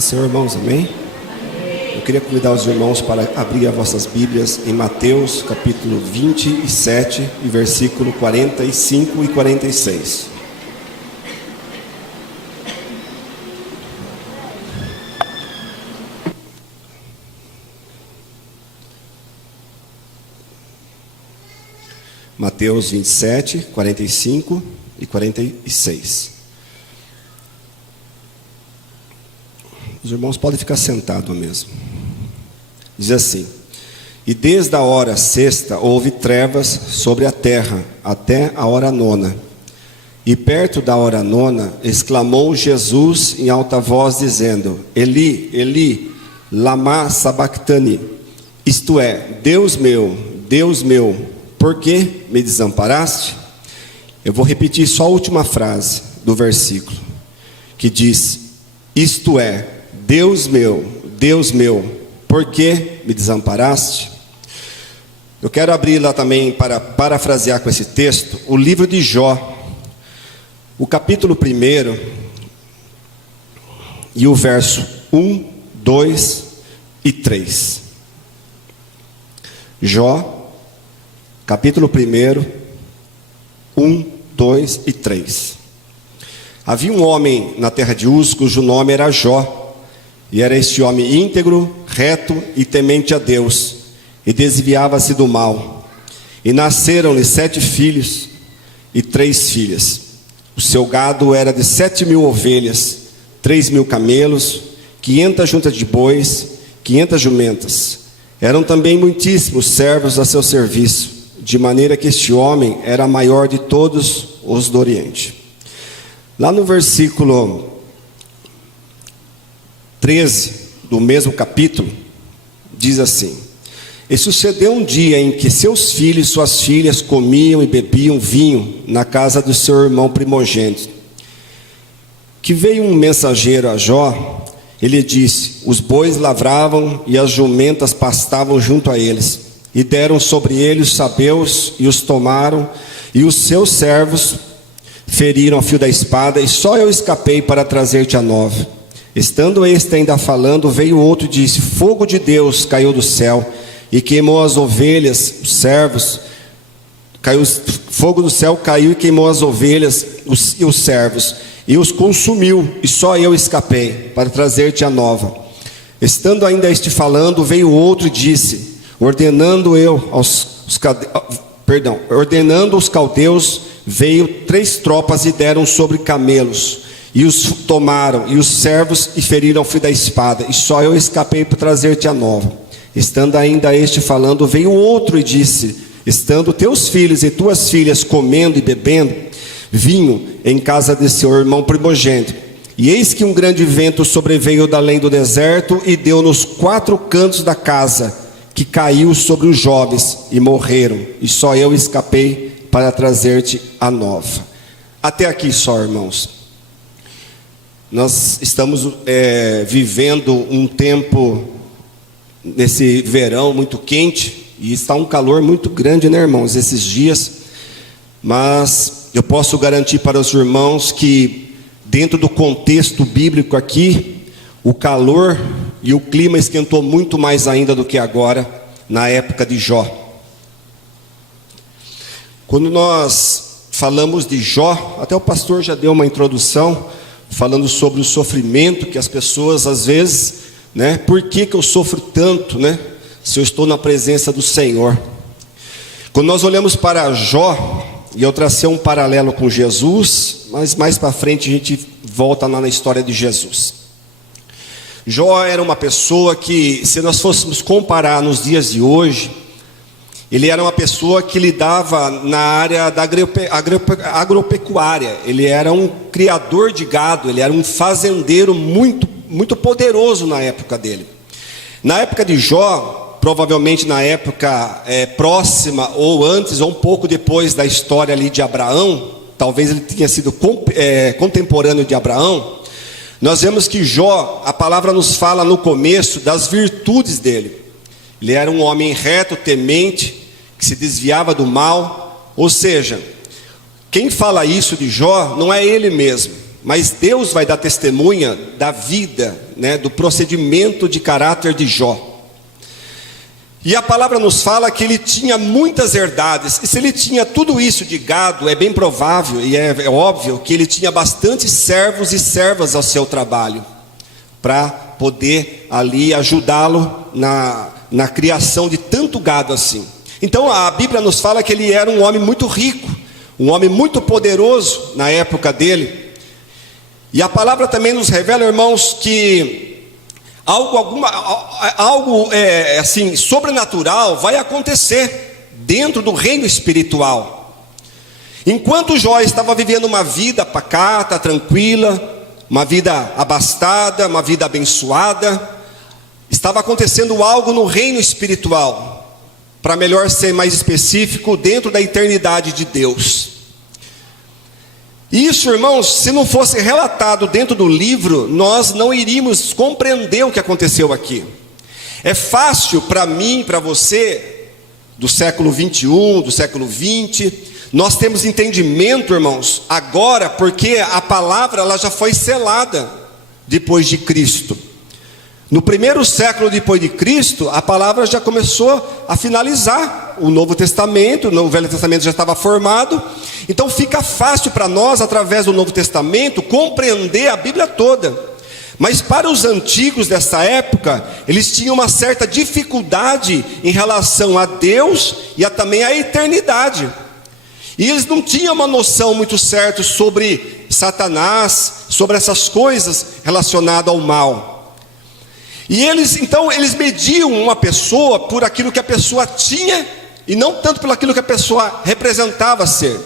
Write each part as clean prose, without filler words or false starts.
Paz do Senhor, irmãos, amém? Eu queria convidar os irmãos para abrir as vossas Bíblias em Mateus capítulo 27 e versículo 45 e 46. Mateus 27, 45 e 46. Os irmãos podem ficar sentados mesmo. Diz assim: E desde a hora sexta houve trevas sobre a terra até a hora nona. E perto da hora nona exclamou Jesus em alta voz dizendo: Eli, Eli, lama sabachthani. Isto é, Deus meu, por que me desamparaste? Eu vou repetir só a última frase do versículo, que diz: Isto é, Deus meu, por que me desamparaste? Eu quero abrir lá também para parafrasear com esse texto o livro de Jó, o capítulo 1 e o verso 1, 2 e 3. Jó, capítulo 1, 2 e 3. Havia um homem na terra de Uz, cujo nome era Jó, e era este homem íntegro, reto e temente a Deus, e desviava-se do mal. E nasceram-lhe 7 filhos e 3 filhas. O seu gado era de 7.000 ovelhas, 3.000 camelos, 500 juntas de bois, 500 jumentas. Eram também muitíssimos servos a seu serviço, de maneira que este homem era maior de todos os do Oriente. Lá no versículo 13 do mesmo capítulo, diz assim: E sucedeu um dia em que seus filhos e suas filhas comiam e bebiam vinho na casa do seu irmão primogênito. Que veio um mensageiro a Jó, ele disse: Os bois lavravam e as jumentas pastavam junto a eles, e deram sobre ele os sabeus e os tomaram, e os seus servos feriram a fio da espada, e só eu escapei para trazer-te a nova. Estando este ainda falando, veio outro e disse: Fogo de Deus caiu do céu e queimou as ovelhas, os servos. Fogo do céu caiu e queimou as ovelhas e os servos, e os consumiu, e só eu escapei para trazer-te a nova. Estando ainda este falando, veio outro e disse: Ordenando os caldeus, veio 3 tropas e deram sobre camelos, e os tomaram, e os servos, e feriram o fio da espada, e só eu escapei para trazer-te a nova. Estando ainda este falando, veio outro e disse: Estando teus filhos e tuas filhas comendo e bebendo vinho em casa de seu irmão primogênito, e eis que um grande vento sobreveio da além do deserto, e deu nos 4 cantos da casa, que caiu sobre os jovens, e morreram, e só eu escapei para trazer-te a nova. Até aqui só, irmãos. Nós estamos vivendo um tempo, nesse verão muito quente, e está um calor muito grande, né, irmãos, esses dias. Mas eu posso garantir para os irmãos que, dentro do contexto bíblico aqui, o calor e o clima esquentou muito mais ainda do que agora, na época de Jó. Quando nós falamos de Jó, até o pastor já deu uma introdução, falando sobre o sofrimento que as pessoas às vezes, né? Por que eu sofro tanto, né? Se eu estou na presença do Senhor. Quando nós olhamos para Jó, e eu tracei um paralelo com Jesus, mas mais para frente a gente volta lá na história de Jesus. Jó era uma pessoa que, se nós fôssemos comparar nos dias de hoje, ele era uma pessoa que lidava na área da agropecuária. Ele era um criador de gado, ele era um fazendeiro muito poderoso na época dele. Na época de Jó, provavelmente na época próxima, ou antes, ou um pouco depois da história ali de Abraão, talvez ele tenha sido contemporâneo de Abraão, nós vemos que Jó, a palavra nos fala no começo das virtudes dele. Ele era um homem reto, temente, que se desviava do mal. Ou seja, quem fala isso de Jó não é ele mesmo, mas Deus vai dar testemunha da vida, né, do procedimento de caráter de Jó. E a palavra nos fala que ele tinha muitas herdades, e se ele tinha tudo isso de gado, é bem provável e é óbvio que ele tinha bastante servos e servas ao seu trabalho, para poder ali ajudá-lo na criação de tanto gado assim. Então a Bíblia nos fala que ele era um homem muito rico, um homem muito poderoso na época dele. E a palavra também nos revela, irmãos, que algo assim, sobrenatural vai acontecer dentro do reino espiritual. Enquanto Jó estava vivendo uma vida pacata, tranquila, uma vida abastada, uma vida abençoada, estava acontecendo algo no reino espiritual, para melhor ser mais específico, dentro da eternidade de Deus. Isso, irmãos, se não fosse relatado dentro do livro, nós não iríamos compreender o que aconteceu aqui. É fácil para mim, para você, do século 21, do século 20, nós temos entendimento, irmãos, agora, porque a palavra ela já foi selada depois de Cristo. No primeiro século depois de Cristo, a palavra já começou a finalizar o Novo Testamento, o Velho Testamento já estava formado. Então fica fácil para nós, através do Novo Testamento, compreender a Bíblia toda. Mas para os antigos dessa época, eles tinham uma certa dificuldade em relação a Deus e também à eternidade. E eles não tinham uma noção muito certa sobre Satanás, sobre essas coisas relacionadas ao mal. E então eles mediam uma pessoa por aquilo que a pessoa tinha e não tanto por aquilo que a pessoa representava ser.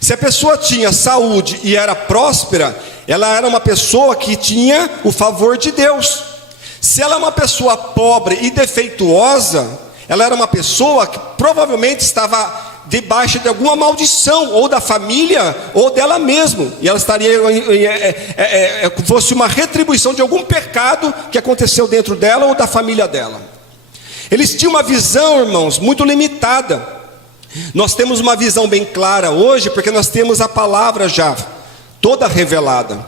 Se a pessoa tinha saúde e era próspera, ela era uma pessoa que tinha o favor de Deus. Se ela é uma pessoa pobre e defeituosa, ela era uma pessoa que provavelmente estava debaixo de alguma maldição, ou da família, ou dela mesma, e ela estaria, fosse uma retribuição de algum pecado que aconteceu dentro dela, ou da família dela. Eles tinham uma visão, irmãos, muito limitada. Nós temos uma visão bem clara hoje, porque nós temos a palavra já, toda revelada.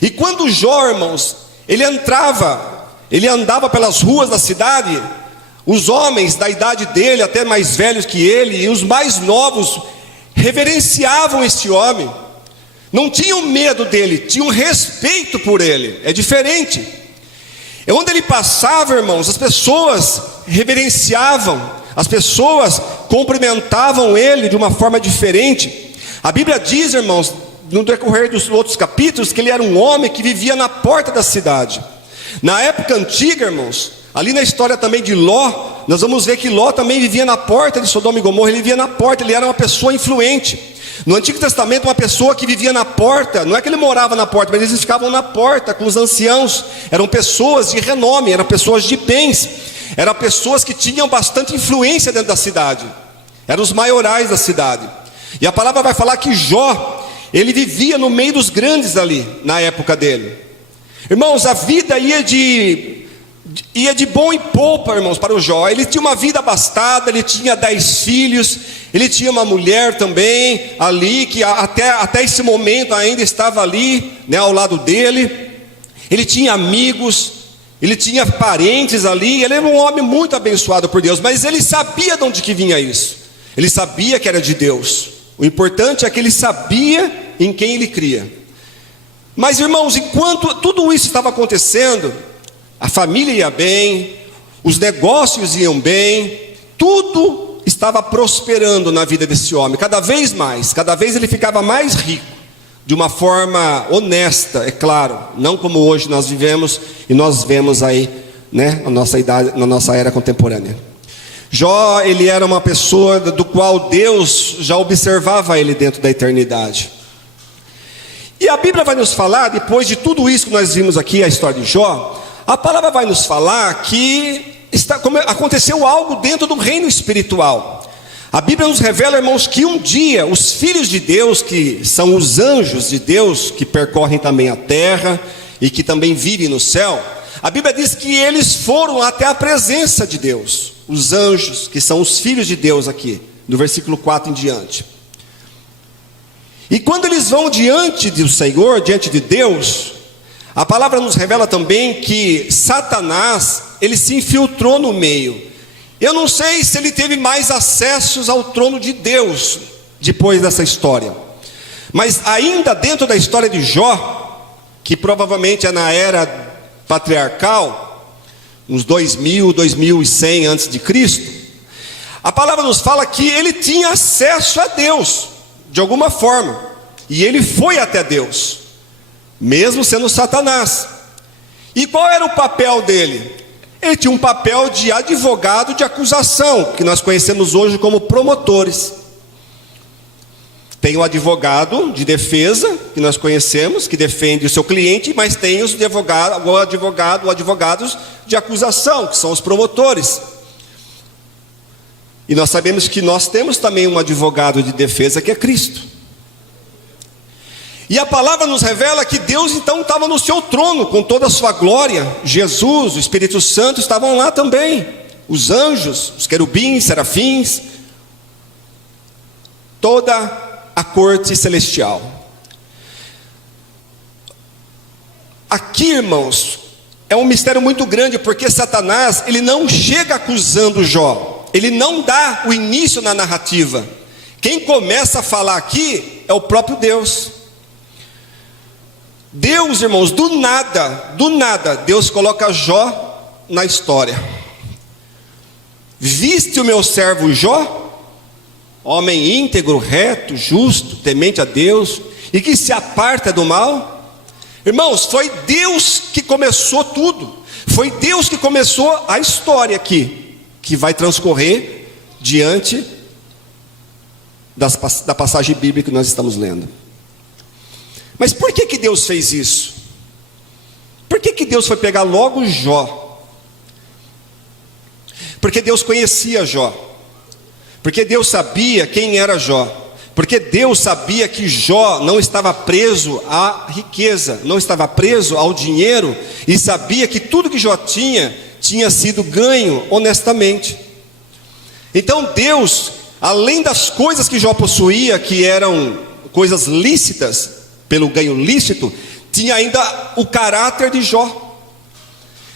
E quando Jó, irmãos, ele andava pelas ruas da cidade, os homens da idade dele, até mais velhos que ele, e os mais novos, reverenciavam este homem. Não tinham medo dele, tinham respeito por ele. É diferente. É onde ele passava, irmãos, as pessoas reverenciavam, as pessoas cumprimentavam ele de uma forma diferente. A Bíblia diz, irmãos, no decorrer dos outros capítulos, que ele era um homem que vivia na porta da cidade. Na época antiga, irmãos, ali na história também de Ló, nós vamos ver que Ló também vivia na porta de Sodoma e Gomorra. Ele vivia na porta, ele era uma pessoa influente. No Antigo Testamento, uma pessoa que vivia na porta, não é que ele morava na porta, mas eles ficavam na porta com os anciãos. Eram pessoas de renome, eram pessoas de bens, eram pessoas que tinham bastante influência dentro da cidade, eram os maiorais da cidade. E a palavra vai falar que Jó, ele vivia no meio dos grandes ali, na época dele. Irmãos, a vida ia de bom em poupa, irmãos, para o Jó. Ele tinha uma vida abastada, ele tinha 10 filhos, ele tinha uma mulher também ali, que até esse momento ainda estava ali, né, ao lado dele. Ele tinha amigos, ele tinha parentes ali, ele era um homem muito abençoado por Deus, mas ele sabia de onde que vinha isso. Ele sabia que era de Deus. O importante é que ele sabia em quem ele cria. Mas, irmãos, enquanto tudo isso estava acontecendo, a família ia bem, os negócios iam bem, tudo estava prosperando na vida desse homem, cada vez mais, cada vez ele ficava mais rico, de uma forma honesta, é claro, não como hoje nós vivemos e nós vemos aí, né, na nossa era contemporânea. Jó, ele era uma pessoa do qual Deus já observava ele dentro da eternidade. E a Bíblia vai nos falar, depois de tudo isso que nós vimos aqui, a história de Jó, a palavra vai nos falar que aconteceu algo dentro do reino espiritual. A Bíblia nos revela, irmãos, que um dia os filhos de Deus, que são os anjos de Deus, que percorrem também a terra e que também vivem no céu, a Bíblia diz que eles foram até a presença de Deus. Os anjos, que são os filhos de Deus aqui, no versículo 4 em diante. E quando eles vão diante do Senhor, diante de Deus, a palavra nos revela também que Satanás, ele se infiltrou no meio. Eu não sei se ele teve mais acessos ao trono de Deus depois dessa história, mas ainda dentro da história de Jó, que provavelmente é na era patriarcal, uns 2000, 2100 antes de Cristo, a palavra nos fala que ele tinha acesso a Deus, de alguma forma, e ele foi até Deus, mesmo sendo Satanás. E qual era o papel dele? Ele tinha um papel de advogado de acusação, que nós conhecemos hoje como promotores. Tem o advogado de defesa, que nós conhecemos, que defende o seu cliente, mas tem os advogados de acusação, que são os promotores. E nós sabemos que nós temos também um advogado de defesa, que é Cristo. E a palavra nos revela que Deus então estava no seu trono, com toda a sua glória. Jesus, o Espírito Santo estavam lá também. Os anjos, os querubins, serafins, toda a corte celestial. Aqui, irmãos, é um mistério muito grande, porque Satanás, ele não chega acusando Jó. Ele não dá o início na narrativa. Quem começa a falar aqui é o próprio Deus. Deus, irmãos, do nada, Deus coloca Jó na história. Viste o meu servo Jó, homem íntegro, reto, justo, temente a Deus, e que se aparta do mal. Irmãos, foi Deus que começou tudo. Foi Deus que começou a história aqui, que vai transcorrer diante da passagem bíblica que nós estamos lendo. Mas por que Deus fez isso? Por que Deus foi pegar logo Jó? Porque Deus conhecia Jó. Porque Deus sabia quem era Jó. Porque Deus sabia que Jó não estava preso à riqueza, não estava preso ao dinheiro, e sabia que tudo que Jó tinha sido ganho honestamente. Então Deus, além das coisas que Jó possuía, que eram coisas lícitas, pelo ganho lícito, tinha ainda o caráter de Jó.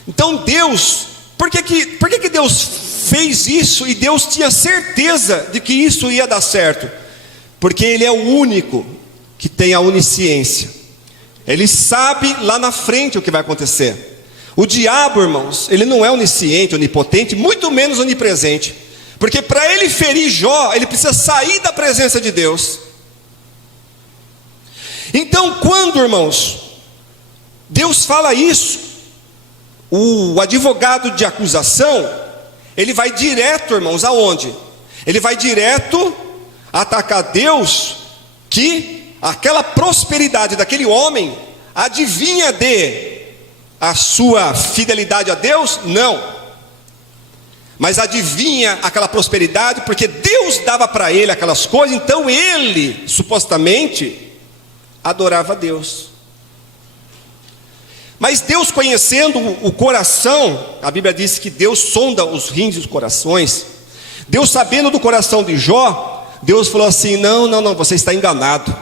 Então Deus, por que Deus fez isso? E Deus tinha certeza de que isso ia dar certo, porque Ele é o único que tem a onisciência. Ele sabe lá na frente o que vai acontecer. O diabo, irmãos, ele não é onisciente, onipotente, muito menos onipresente, porque para ele ferir Jó, ele precisa sair da presença de Deus. Então, quando, irmãos, Deus fala isso, o advogado de acusação, ele vai direto, irmãos, aonde? Ele vai direto atacar Deus, que aquela prosperidade daquele homem adivinha de a sua fidelidade a Deus? Não. Mas adivinha aquela prosperidade porque Deus dava para ele aquelas coisas, então ele, supostamente, adorava a Deus. Mas Deus, conhecendo o coração, a Bíblia diz que Deus sonda os rins e os corações. Deus, sabendo do coração de Jó, Deus falou assim: não, você está enganado.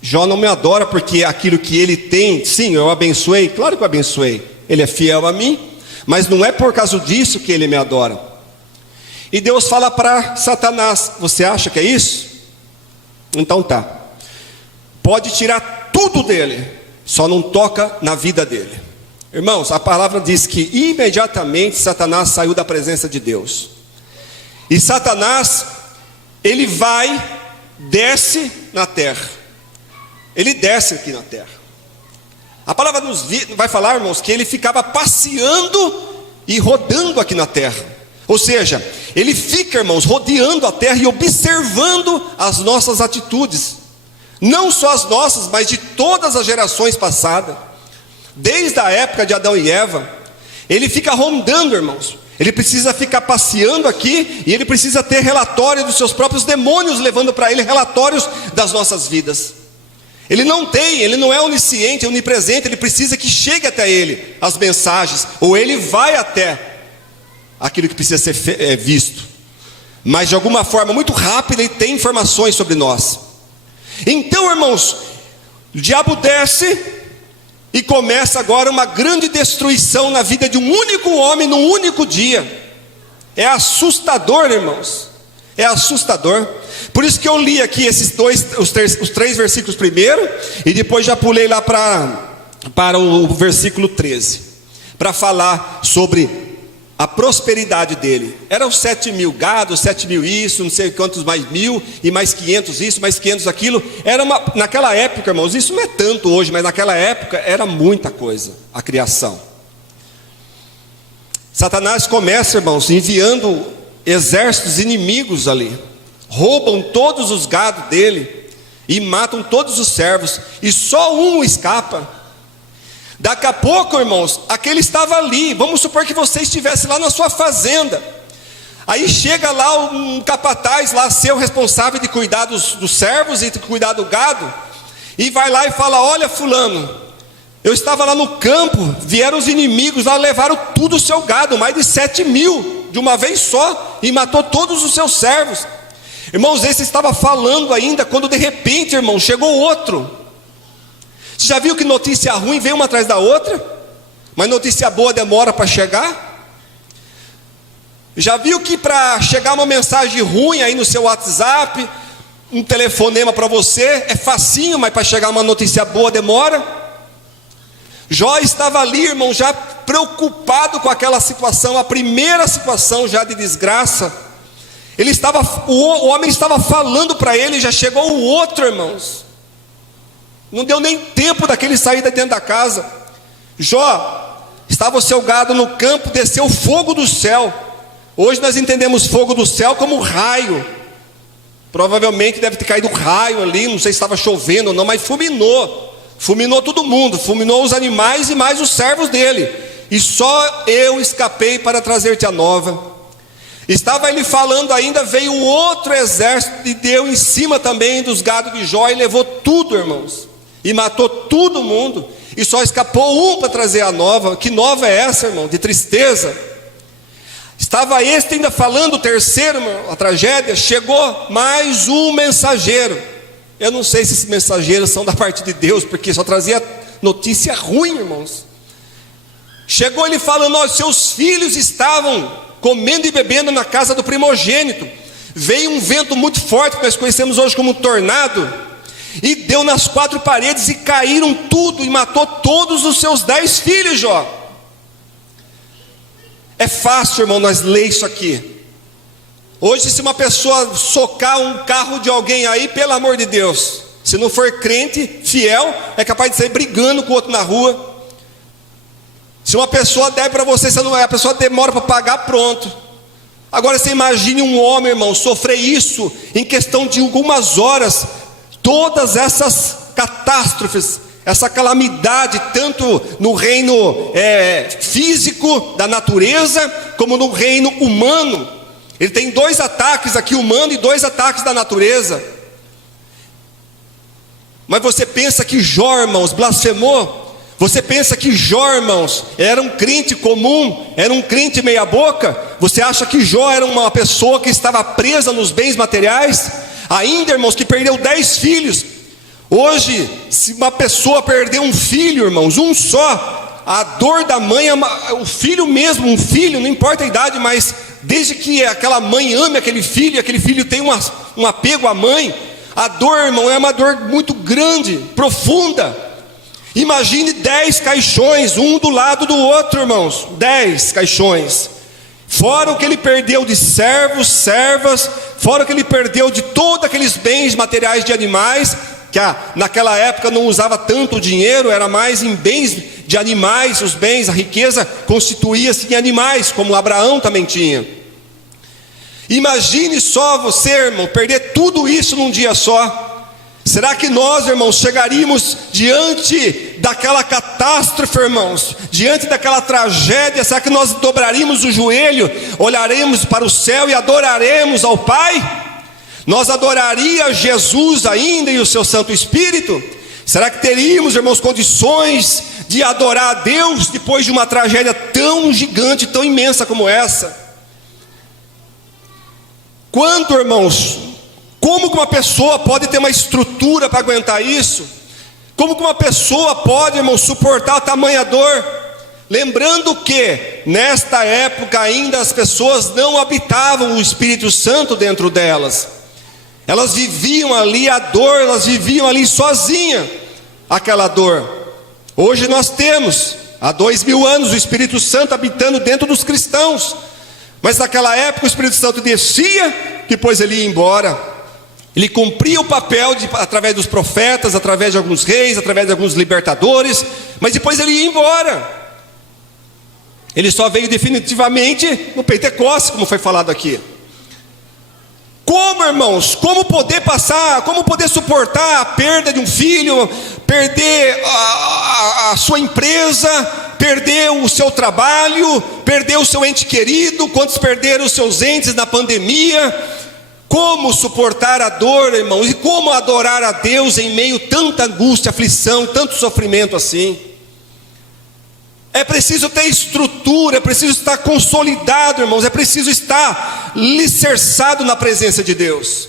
Jó não me adora porque aquilo que ele tem, sim, eu abençoei, claro que eu abençoei, ele é fiel a mim, mas não é por causa disso que ele me adora. E Deus fala para Satanás: você acha que é isso? Então tá, pode tirar tudo dele, só não toca na vida dele. Irmãos, a palavra diz que imediatamente Satanás saiu da presença de Deus. E Satanás, ele desce na terra. Ele desce aqui na terra. A palavra vai falar, irmãos, que ele ficava passeando e rodando aqui na terra. Ou seja, ele fica, irmãos, rodeando a terra e observando as nossas atitudes. Não só as nossas, mas de todas as gerações passadas. Desde a época de Adão e Eva. Ele fica rondando, irmãos. Ele precisa ficar passeando aqui, e ele precisa ter relatório dos seus próprios demônios, levando para ele relatórios das nossas vidas. Ele não é onisciente, onipresente, ele precisa que chegue até ele as mensagens, ou ele vai até aquilo que precisa ser visto. Mas de alguma forma muito rápida ele tem informações sobre nós. Então, irmãos, o diabo desce e começa agora uma grande destruição na vida de um único homem num único dia. É assustador, irmãos, é assustador. Por isso que eu li aqui os três versículos primeiro, e depois já pulei lá para o versículo 13, para falar sobre a prosperidade dele. Eram 7.000 gados, 7.000 isso, não sei quantos mais 1.000, e mais 500 isso, mais 500 aquilo. Naquela época, irmãos, isso não é tanto hoje, mas naquela época era muita coisa, a criação. Satanás começa, irmãos, enviando exércitos inimigos ali, roubam todos os gados dele, e matam todos os servos, e só um escapa. Daqui a pouco, irmãos, aquele estava ali. Vamos supor que você estivesse lá na sua fazenda. Aí chega lá um capataz lá, seu responsável de cuidar dos servos e de cuidar do gado, e vai lá e fala: olha, fulano, eu estava lá no campo, vieram os inimigos lá, levaram tudo o seu gado, mais de 7.000 de uma vez só, e matou todos os seus servos. Irmãos, esse estava falando ainda, quando de repente, irmão, chegou outro. Você já viu que notícia ruim vem uma atrás da outra, mas notícia boa demora para chegar? Já viu que para chegar uma mensagem ruim aí no seu WhatsApp, um telefonema para você, é facinho, mas para chegar uma notícia boa demora? Jó estava ali, irmão, já preocupado com aquela situação, a primeira situação já de desgraça. O homem estava falando para ele, já chegou o outro, irmãos. Não deu nem tempo daquele sair de dentro da casa. Jó, estava o seu gado no campo, desceu fogo do céu. Hoje nós entendemos fogo do céu como raio. Provavelmente deve ter caído raio ali, não sei se estava chovendo ou não, mas fulminou todo mundo, fulminou os animais e mais os servos dele. E só eu escapei para trazer-te a nova. Estava ele falando ainda, veio outro exército e deu em cima também dos gados de Jó e levou tudo, irmãos, e matou todo mundo, e só escapou um para trazer a nova. Que nova é essa, irmão? De tristeza. Estava este ainda falando, o terceiro, irmão, a tragédia. Chegou mais um mensageiro. Eu não sei se esses mensageiros são da parte de Deus, porque só trazia notícia ruim, irmãos. Chegou ele falando: ó, seus filhos estavam comendo e bebendo na casa do primogênito. Veio um vento muito forte, que nós conhecemos hoje como tornado, e deu nas 4 paredes, e caíram tudo, e matou todos os seus 10 filhos, Jó. É fácil, irmão, nós ler isso aqui. Hoje, se uma pessoa socar um carro de alguém aí, pelo amor de Deus, se não for crente, fiel, é capaz de sair brigando com o outro na rua. Se uma pessoa der para você, a pessoa demora para pagar, pronto. Agora você imagine um homem, irmão, sofrer isso em questão de algumas horas. Todas essas catástrofes, essa calamidade, tanto no reino físico da natureza, como no reino humano. Ele tem 2 ataques aqui, humano, e 2 ataques da natureza. Mas você pensa que Jó, irmãos, blasfemou? Você pensa que Jó, irmãos, era um crente comum, era um crente meia boca? Você acha que Jó era uma pessoa que estava presa nos bens materiais? Ainda, irmãos, que perdeu 10 filhos. Hoje, se uma pessoa perder um filho, irmãos, um só, a dor da mãe, o filho mesmo, um filho, não importa a idade, mas desde que aquela mãe ame aquele filho tem um apego à mãe, a dor, irmão, é uma dor muito grande, profunda. Imagine 10 caixões, um do lado do outro, irmãos, 10 caixões. Fora o que ele perdeu de servos, servas, fora o que ele perdeu de todos aqueles bens materiais de animais, que naquela época não usava tanto dinheiro, era mais em bens de animais, os bens, a riqueza constituía-se em animais, como Abraão também tinha. Imagine só você, irmão, perder tudo isso num dia só. Será que nós, irmãos, chegaríamos diante daquela catástrofe, irmãos, diante daquela tragédia? Será que nós dobraríamos o joelho, olharemos para o céu e adoraremos ao Pai? Nós adoraríamos Jesus ainda e o seu Santo Espírito? Será que teríamos, irmãos, condições de adorar a Deus depois de uma tragédia tão gigante, tão imensa como essa? Quanto, irmãos, Como que uma pessoa pode ter uma estrutura para aguentar isso? Como que uma pessoa pode, irmão, suportar tamanha dor? Lembrando que, nesta época ainda as pessoas não habitavam o Espírito Santo dentro delas. Elas viviam ali a dor, elas viviam ali sozinha aquela dor. Hoje nós temos, há 2000 anos, o Espírito Santo habitando dentro dos cristãos. Mas naquela época o Espírito Santo descia, depois ele ia embora. Ele cumpria o papel através dos profetas, através de alguns reis, através de alguns libertadores, mas depois ele ia embora. Ele só veio definitivamente no Pentecostes, como foi falado aqui. Como, irmãos, como poder passar, como poder suportar a perda de um filho, perder a sua empresa, perder o seu trabalho, perder o seu ente querido? Quantos perderam os seus entes na pandemia? Como suportar a dor, irmãos, e como adorar a Deus em meio a tanta angústia, aflição, tanto sofrimento assim? É preciso ter estrutura, é preciso estar consolidado, irmãos, é preciso estar alicerçado na presença de Deus.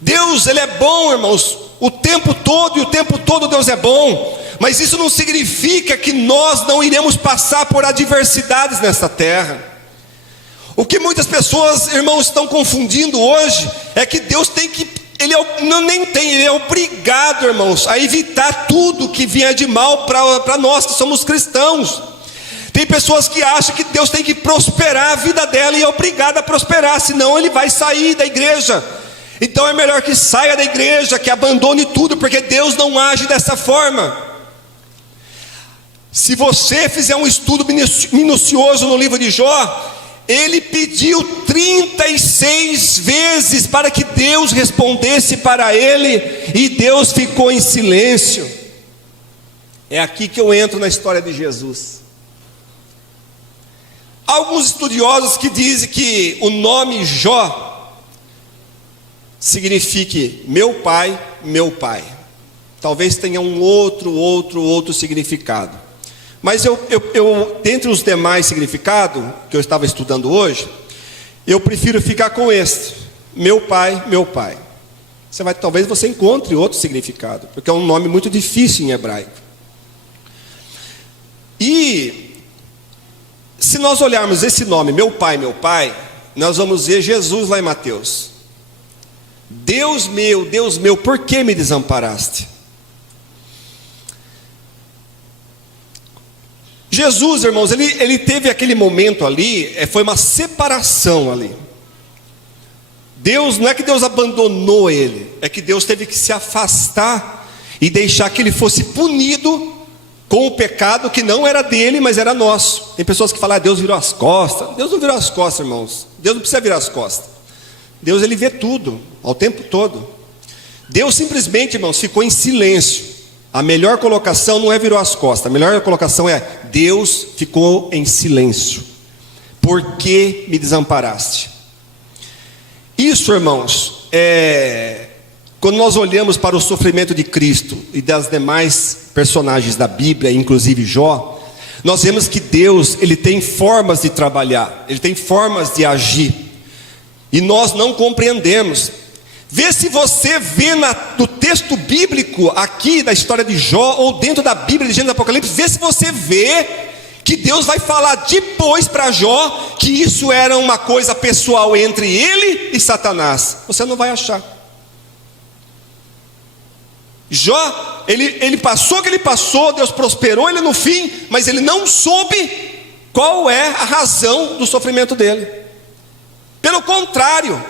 Deus, Ele é bom, irmãos, o tempo todo, e o tempo todo Deus é bom, mas isso não significa que nós não iremos passar por adversidades nesta terra. O que muitas pessoas, irmãos, estão confundindo hoje é que Deus tem que, Ele é obrigado, irmãos, a evitar tudo que vier de mal para nós que somos cristãos. Tem pessoas que acham que Deus tem que prosperar a vida dela e é obrigado a prosperar, senão ele vai sair da igreja. Então é melhor que saia da igreja, que abandone tudo, porque Deus não age dessa forma. Se você fizer um estudo minucioso no livro de Jó, ele pediu 36 vezes para que Deus respondesse para ele, e Deus ficou em silêncio. É aqui que eu entro na história de Jesus. Há alguns estudiosos que dizem que o nome Jó signifique meu pai, meu pai. Talvez tenha um outro significado. Mas dentre os demais significados que eu estava estudando hoje, eu prefiro ficar com este: meu pai, meu pai. Talvez você encontre outro significado, porque é um nome muito difícil em hebraico. E se nós olharmos esse nome, meu pai, nós vamos ver Jesus lá em Mateus. Deus meu, por que me desamparaste? Jesus, irmãos, ele teve aquele momento ali, foi uma separação ali. Deus, não é que Deus abandonou ele, é que Deus teve que se afastar e deixar que ele fosse punido com o pecado que não era dele, mas era nosso. Tem pessoas que falam, Deus virou as costas. Deus não virou as costas, irmãos. Deus não precisa virar as costas. Deus, ele vê tudo, ao tempo todo. Deus simplesmente, irmãos, ficou em silêncio. A melhor colocação não é virou as costas, a melhor colocação é: Deus ficou em silêncio. Por que me desamparaste? Isso, irmãos, quando nós olhamos para o sofrimento de Cristo e das demais personagens da Bíblia, inclusive Jó, nós vemos que Deus, ele tem formas de trabalhar, ele tem formas de agir, e nós não compreendemos. Vê se você vê no texto bíblico aqui da história de Jó, ou dentro da Bíblia de Gênesis e Apocalipse, vê se você vê que Deus vai falar depois para Jó que isso era uma coisa pessoal entre ele e Satanás. Você não vai achar. Jó, ele passou o que ele passou, Deus prosperou ele no fim, mas ele não soube qual é a razão do sofrimento dele. Pelo contrário,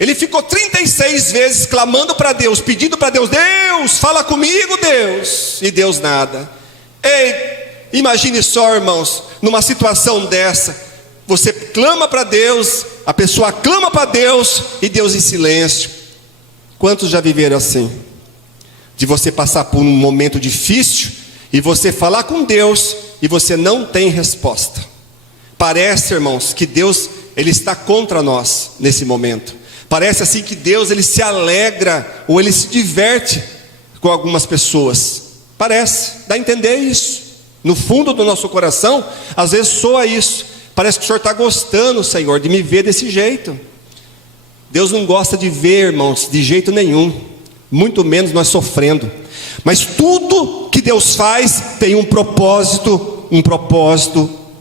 ele ficou 36 vezes clamando para Deus, pedindo para Deus: Deus, fala comigo, Deus. E Deus nada. Ei, imagine só, irmãos, numa situação dessa, você clama para Deus, a pessoa clama para Deus e Deus em silêncio. Quantos já viveram assim? De você passar por um momento difícil e você falar com Deus e você não tem resposta. Parece, irmãos, que Deus, ele está contra nós nesse momento. Parece assim que Deus, ele se alegra ou ele se diverte com algumas pessoas. Parece, dá a entender isso. No fundo do nosso coração, às vezes soa isso. Parece que o Senhor está gostando, Senhor, de me ver desse jeito. Deus não gosta de ver, irmãos, de jeito nenhum, muito menos nós sofrendo. Mas tudo que Deus faz tem um propósito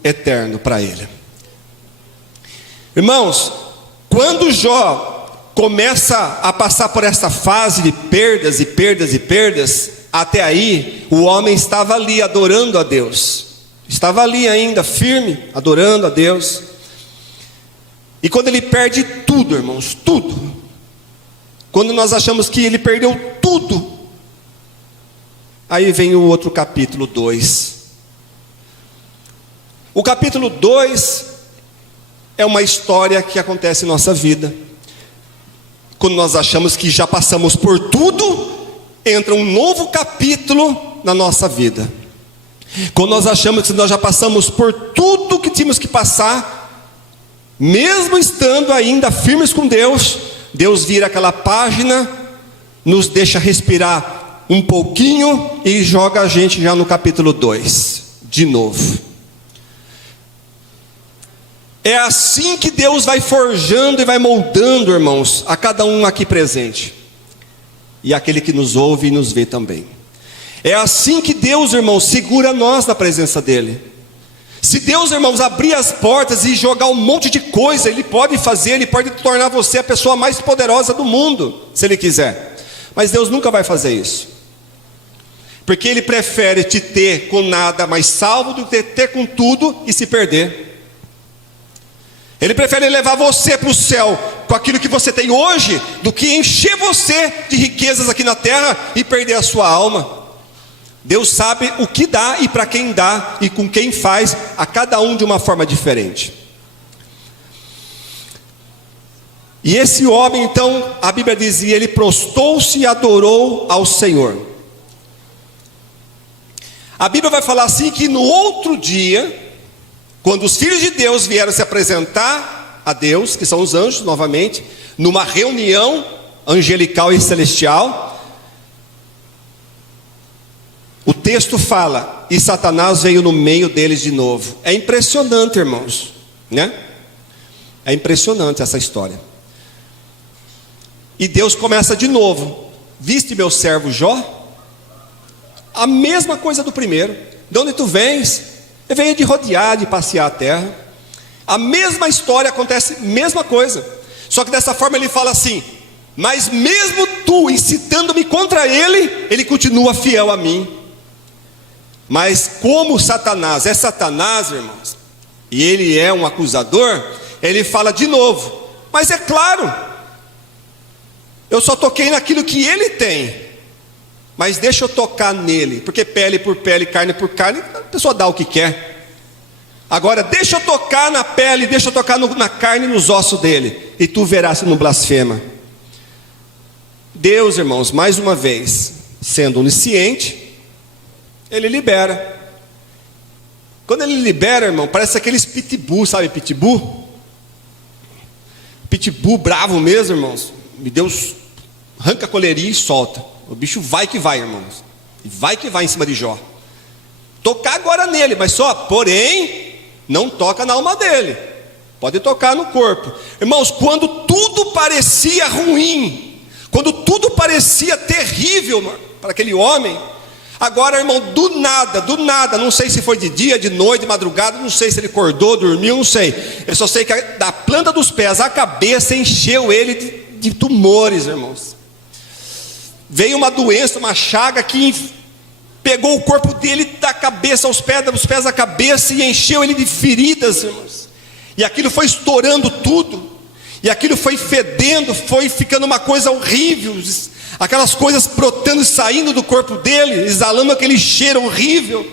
eterno para Ele. Irmãos, quando Jó começa a passar por essa fase de perdas e perdas e perdas, até aí o homem estava ali adorando a Deus, estava ali ainda firme, adorando a Deus. E quando ele perde tudo, irmãos, tudo, quando nós achamos que ele perdeu tudo, aí vem o outro capítulo 2. O capítulo 2 é uma história que acontece em nossa vida. Quando nós achamos que já passamos por tudo, entra um novo capítulo na nossa vida. Quando nós achamos que nós já passamos por tudo que tínhamos que passar, mesmo estando ainda firmes com Deus, Deus vira aquela página, nos deixa respirar um pouquinho e joga a gente já no capítulo 2, de novo. É assim que Deus vai forjando e vai moldando, irmãos, a cada um aqui presente, e aquele que nos ouve e nos vê também. É assim que Deus, irmãos, segura nós na presença dEle. Se Deus, irmãos, abrir as portas e jogar um monte de coisa, Ele pode fazer, Ele pode tornar você a pessoa mais poderosa do mundo, se Ele quiser. Mas Deus nunca vai fazer isso, porque Ele prefere te ter com nada mais salvo do que ter com tudo e se perder. Ele prefere levar você para o céu com aquilo que você tem hoje, do que encher você de riquezas aqui na terra e perder a sua alma. Deus sabe o que dá e para quem dá e com quem faz, a cada um de uma forma diferente. E esse homem, então, a Bíblia dizia, ele prostou-se e adorou ao Senhor. A Bíblia vai falar assim que no outro dia, quando os filhos de Deus vieram se apresentar a Deus, que são os anjos novamente, numa reunião angelical e celestial, o texto fala, e Satanás veio no meio deles de novo. É impressionante, irmãos, né? É impressionante essa história. E Deus começa de novo. Viste meu servo Jó? A mesma coisa do primeiro. De onde tu vens? Eu venho de rodear, de passear a terra. A mesma história acontece, mesma coisa. Só que dessa forma ele fala assim: mas mesmo tu incitando-me contra ele, ele continua fiel a mim. Mas como Satanás é Satanás, irmãos, e ele é um acusador, ele fala de novo: mas é claro, eu só toquei naquilo que ele tem, mas deixa eu tocar nele, porque pele por pele, carne por carne, a pessoa dá o que quer. Agora deixa eu tocar na pele, deixa eu tocar na carne e nos ossos dele, e tu verás se não blasfema. Deus, irmãos, mais uma vez, sendo onisciente, Ele libera. Quando Ele libera, irmão, parece aqueles pitbull, sabe pitbull? Pitbull bravo mesmo, irmãos. Deus arranca a coleirinha e solta. O bicho vai que vai, irmãos. E vai que vai em cima de Jó. Tocar agora nele, mas só, porém, não toca na alma dele. Pode tocar no corpo. Irmãos, quando tudo parecia ruim, quando tudo parecia terrível para aquele homem, agora, irmão, do nada, não sei se foi de dia, de noite, de madrugada, não sei se ele acordou, dormiu, não sei. Eu só sei que da planta dos pés à cabeça encheu ele de tumores, irmãos. Veio uma doença, uma chaga que pegou o corpo dele da cabeça aos pés, dos pés à cabeça e encheu ele de feridas, irmãos. E aquilo foi estourando tudo. E aquilo foi fedendo, foi ficando uma coisa horrível. Aquelas coisas brotando e saindo do corpo dele, exalando aquele cheiro horrível.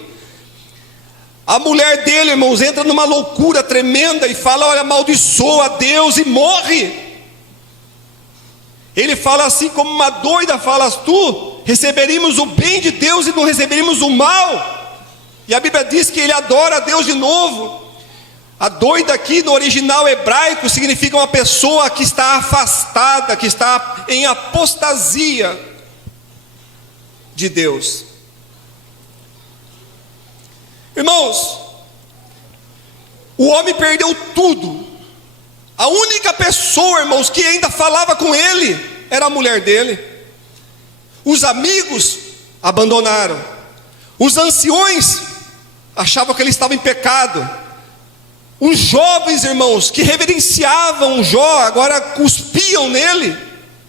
A mulher dele, irmãos, entra numa loucura tremenda e fala: olha, amaldiçoa a Deus, e morre. Ele fala assim como uma doida: falas tu, receberíamos o bem de Deus e não receberíamos o mal. E a Bíblia diz que ele adora a Deus de novo. A doida aqui no original hebraico significa uma pessoa que está afastada, que está em apostasia de Deus. Irmãos, o homem perdeu tudo, A única pessoa, irmãos, que ainda falava com ele era a mulher dele. Os amigos abandonaram. Os anciões achavam que ele estava em pecado. Os jovens, irmãos, que reverenciavam Jó, agora cuspiam nele.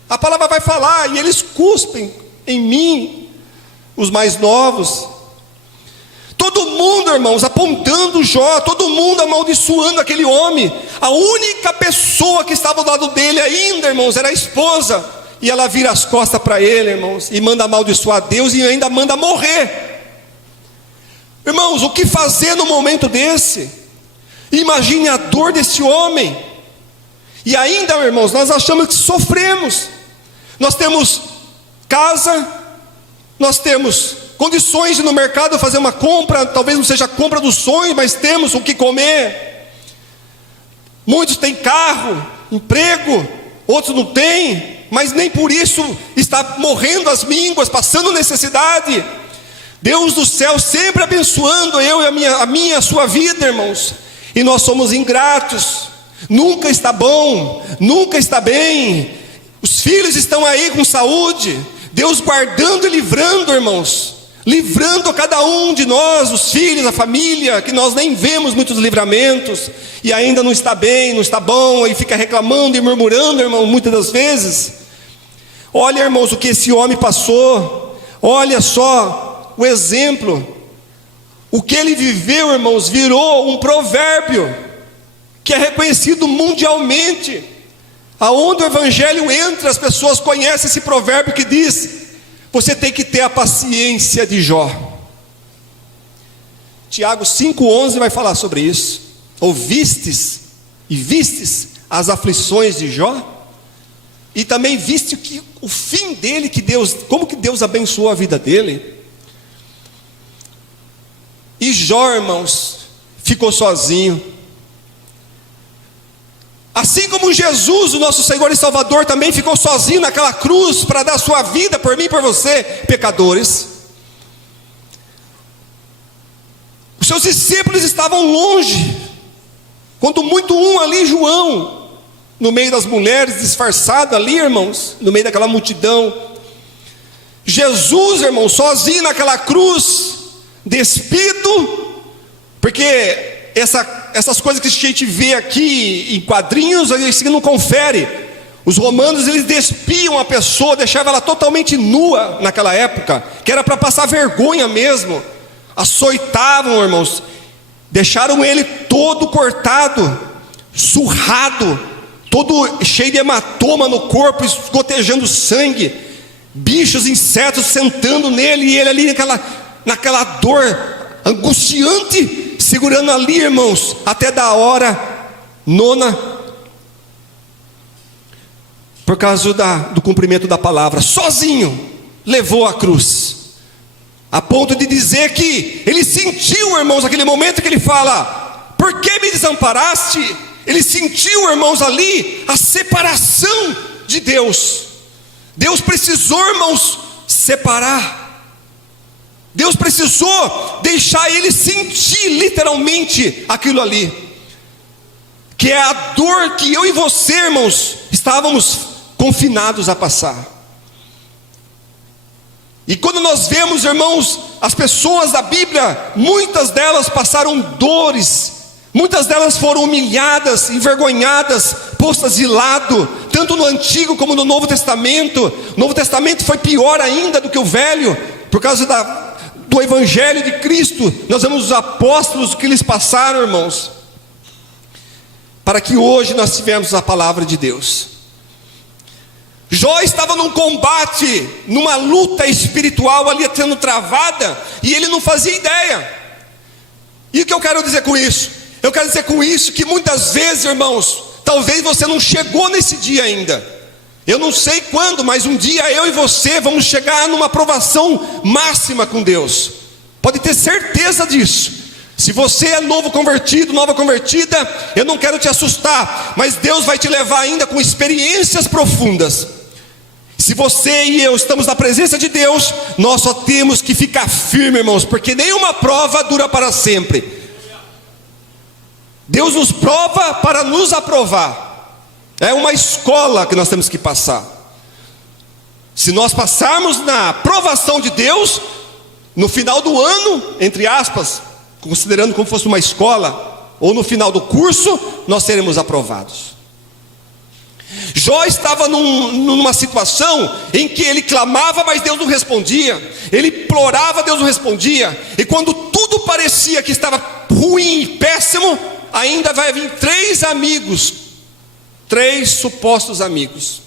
A palavra vai falar, e eles cuspem em mim, os mais novos. Todo mundo, irmãos, apontando Jó, todo mundo amaldiçoando aquele homem. A única pessoa que estava do lado dele ainda, irmãos, era a esposa. E ela vira as costas para ele, irmãos, e manda amaldiçoar Deus e ainda manda morrer. Irmãos, o que fazer no momento desse? Imagine a dor desse homem. E ainda, irmãos, nós achamos que sofremos. Nós temos casa, nós temos condições de ir no mercado fazer uma compra, talvez não seja a compra dos sonhos, mas temos o que comer. Muitos têm carro, emprego, outros não têm, mas nem por isso está morrendo as mínguas, passando necessidade. Deus do céu sempre abençoando eu e a sua vida, irmãos. E nós somos ingratos. Nunca está bom, nunca está bem. Os filhos estão aí com saúde. Deus guardando e livrando, irmãos. Livrando a cada um de nós, os filhos, a família, que nós nem vemos muitos livramentos. E ainda não está bem, não está bom. E fica reclamando e murmurando, irmão, muitas das vezes. Olha, irmãos, o que esse homem passou. Olha só o exemplo. O que ele viveu, irmãos, virou um provérbio que é reconhecido mundialmente. Aonde o evangelho entra, as pessoas conhecem esse provérbio que diz: você tem que ter a paciência de Jó. Tiago 5,11 vai falar sobre isso. Ouvistes e vistes as aflições de Jó? E também viste que o fim dele, que Deus, como que Deus abençoou a vida dele? E Jó, irmãos, ficou sozinho. Assim como Jesus, o nosso Senhor e Salvador, também ficou sozinho naquela cruz para dar sua vida por mim e por você, pecadores. Os seus discípulos estavam longe, quando muito um ali, João, no meio das mulheres, disfarçado ali, irmãos, no meio daquela multidão. Jesus, irmãos, sozinho naquela cruz, despido, porque essas coisas que a gente vê aqui em quadrinhos, isso não confere. Os romanos, eles despiam a pessoa, deixavam ela totalmente nua naquela época, que era para passar vergonha mesmo. Açoitavam, irmãos, deixaram ele todo cortado, surrado, todo cheio de hematoma no corpo, esgotejando sangue, bichos, insetos sentando nele, e ele ali naquela dor angustiante, segurando ali, irmãos, até da hora nona, por causa do cumprimento da palavra. Sozinho levou a cruz, a ponto de dizer que ele sentiu, irmãos, aquele momento que ele fala: por que me desamparaste? Ele sentiu, irmãos, ali a separação de Deus. Deus precisou, irmãos, separar. Deus precisou deixar ele sentir literalmente aquilo ali, que é a dor que eu e você, irmãos, estávamos confinados a passar. E quando nós vemos, irmãos, as pessoas da Bíblia, muitas delas passaram dores, muitas delas foram humilhadas, envergonhadas, postas de lado, tanto no Antigo como no Novo Testamento. O Novo Testamento foi pior ainda do que o Velho, por causa do Evangelho de Cristo. Nós vemos os apóstolos, o que eles passaram, irmãos, para que hoje nós tivemos a palavra de Deus. Jó estava num combate, numa luta espiritual ali sendo travada, e ele não fazia ideia. E o que eu quero dizer com isso? Eu quero dizer com isso que muitas vezes, irmãos, talvez você não chegou nesse dia ainda. Eu não sei quando, mas um dia eu e você vamos chegar numa aprovação máxima com Deus. Pode ter certeza disso. Se você é novo convertido, nova convertida, eu não quero te assustar, mas Deus vai te levar ainda com experiências profundas. Se você e eu estamos na presença de Deus, nós só temos que ficar firme, irmãos, porque nenhuma prova dura para sempre. Deus nos prova para nos aprovar. É uma escola que nós temos que passar. Se nós passarmos na aprovação de Deus, no final do ano, entre aspas, considerando como fosse uma escola, ou no final do curso, nós seremos aprovados. Jó estava numa situação em que ele clamava, mas Deus não respondia. Ele implorava, Deus não respondia. E quando tudo parecia que estava ruim e péssimo, ainda vai vir 3 amigos, 3 supostos amigos,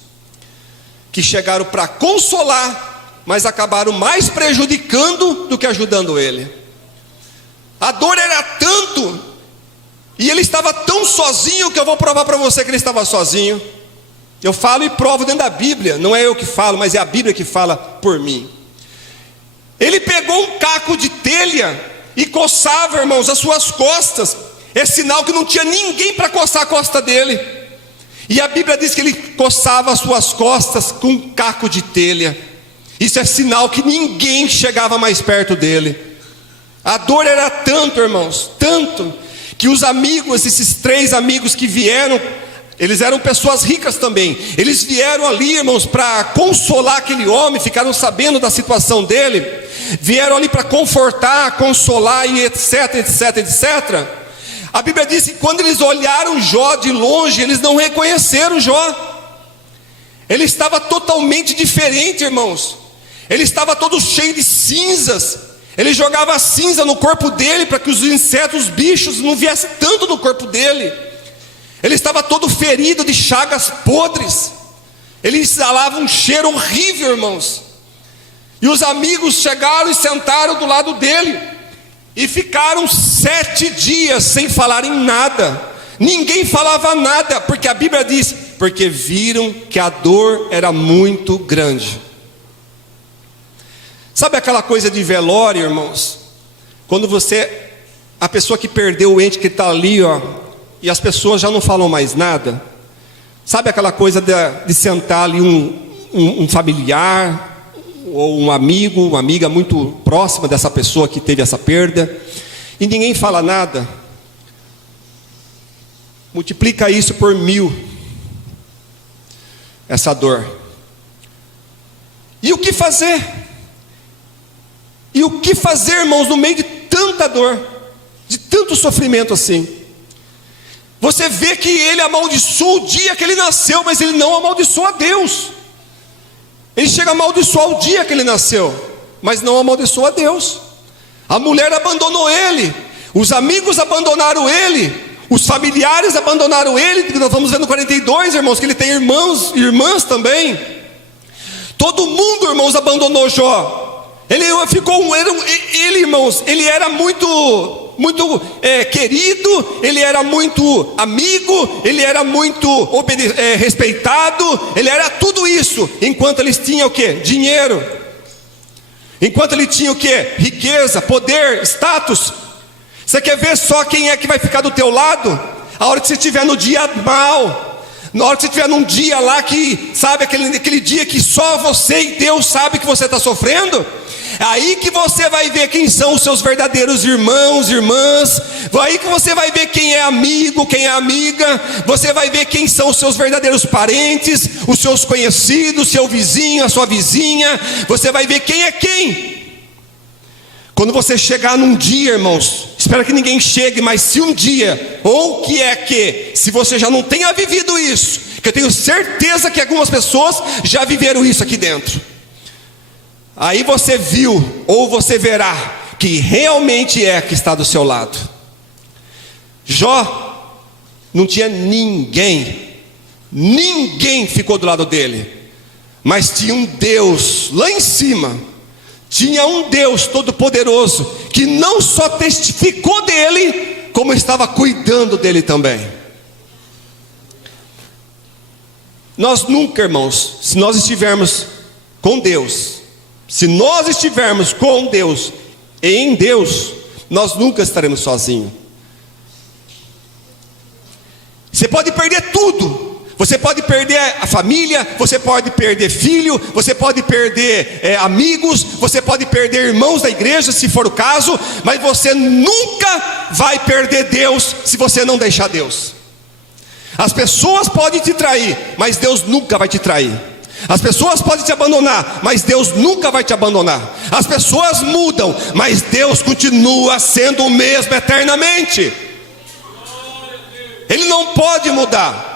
que chegaram para consolar, mas acabaram mais prejudicando do que ajudando ele. A dor era tanto, e ele estava tão sozinho, que eu vou provar para você que ele estava sozinho. Eu falo e provo dentro da Bíblia, não é eu que falo, mas é a Bíblia que fala por mim. Ele pegou um caco de telha e coçava, irmãos, as suas costas. É sinal que não tinha ninguém para coçar a costa dele. E a Bíblia diz que ele coçava as suas costas com um caco de telha. Isso é sinal que ninguém chegava mais perto dele. A dor era tanto, irmãos, tanto, que os amigos, esses 3 amigos que vieram, eles eram pessoas ricas também. Eles vieram ali, irmãos, para consolar aquele homem, ficaram sabendo da situação dele. Vieram ali para confortar, consolar e etc, etc, etc. A Bíblia diz que quando eles olharam Jó de longe, eles não reconheceram Jó. Ele estava totalmente diferente, irmãos. Ele estava todo cheio de cinzas. Ele jogava cinza no corpo dele para que os insetos, os bichos não viessem tanto no corpo dele. Ele estava todo ferido de chagas podres. Ele exalava um cheiro horrível, irmãos. E os amigos chegaram e sentaram do lado dele. E ficaram 7 dias sem falar em nada. Ninguém falava nada, porque a Bíblia diz, porque viram que a dor era muito grande. Sabe aquela coisa de velório, irmãos? Quando a pessoa que perdeu o ente que está ali, ó, e as pessoas já não falam mais nada. Sabe aquela coisa de sentar ali um familiar, ou um amigo, uma amiga muito próxima dessa pessoa que teve essa perda, e ninguém fala nada? Multiplica isso por 1000, essa dor. E o que fazer? E o que fazer, irmãos, no meio de tanta dor, de tanto sofrimento assim? Você vê que ele amaldiçoou o dia que ele nasceu, mas ele não amaldiçoa Deus. Ele chega a amaldiçoar o dia que ele nasceu, mas não amaldiçoa Deus. A mulher abandonou ele, os amigos abandonaram ele, os familiares abandonaram ele. Nós vamos ver no 42, irmãos, que ele tem irmãos e irmãs também. Todo mundo, irmãos, abandonou Jó. Ele ficou, irmãos, ele era muito querido, ele era muito amigo, ele era muito respeitado, ele era tudo isso, enquanto eles tinham o quê? Dinheiro, enquanto ele tinha o quê? Riqueza, poder, status. Você quer ver só quem é que vai ficar do teu lado? A hora que você estiver no dia mal, na hora que você estiver num dia lá que, sabe, aquele dia que só você e Deus sabe que você está sofrendo. É aí que você vai ver quem são os seus verdadeiros irmãos, irmãs. Aí que você vai ver quem é amigo, quem é amiga. Você vai ver quem são os seus verdadeiros parentes, os seus conhecidos, seu vizinho, a sua vizinha. Você vai ver quem é quem. Quando você chegar num dia, irmãos, espero que ninguém chegue, mas se um dia, ou se você já não tenha vivido isso, que eu tenho certeza que algumas pessoas já viveram isso aqui dentro. Aí você viu, ou você verá, que realmente é que está do seu lado. Jó não tinha ninguém ficou do lado dele, mas tinha um Deus lá em cima, tinha um Deus todo-poderoso, que não só testificou dele, como estava cuidando dele também. Nós nunca, irmãos, se nós estivermos com Deus, se nós estivermos com Deus e em Deus, nós nunca estaremos sozinhos. Você pode perder tudo. Você pode perder a família, você pode perder filho, você pode perder amigos, você pode perder irmãos da igreja, se for o caso, mas você nunca vai perder Deus se você não deixar Deus. As pessoas podem te trair, mas Deus nunca vai te trair. As pessoas podem te abandonar, mas Deus nunca vai te abandonar. As pessoas mudam, mas Deus continua sendo o mesmo eternamente. Ele não pode mudar.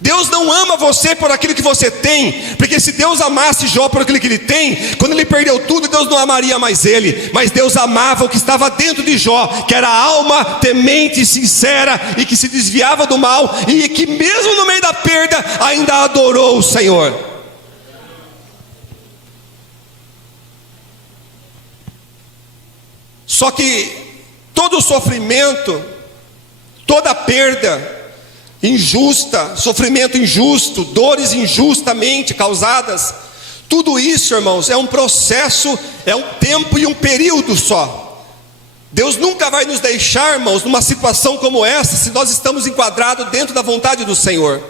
Deus não ama você por aquilo que você tem, porque se Deus amasse Jó por aquilo que ele tem, quando ele perdeu tudo, Deus não amaria mais ele. Mas Deus amava o que estava dentro de Jó, que era a alma temente, sincera, e que se desviava do mal, e que mesmo no meio da perda, ainda adorou o Senhor. Só que todo sofrimento, toda perda injusta, sofrimento injusto, dores injustamente causadas, tudo isso, irmãos, é um processo, é um tempo e um período só. Deus nunca vai nos deixar, irmãos, numa situação como essa, se nós estamos enquadrados dentro da vontade do Senhor.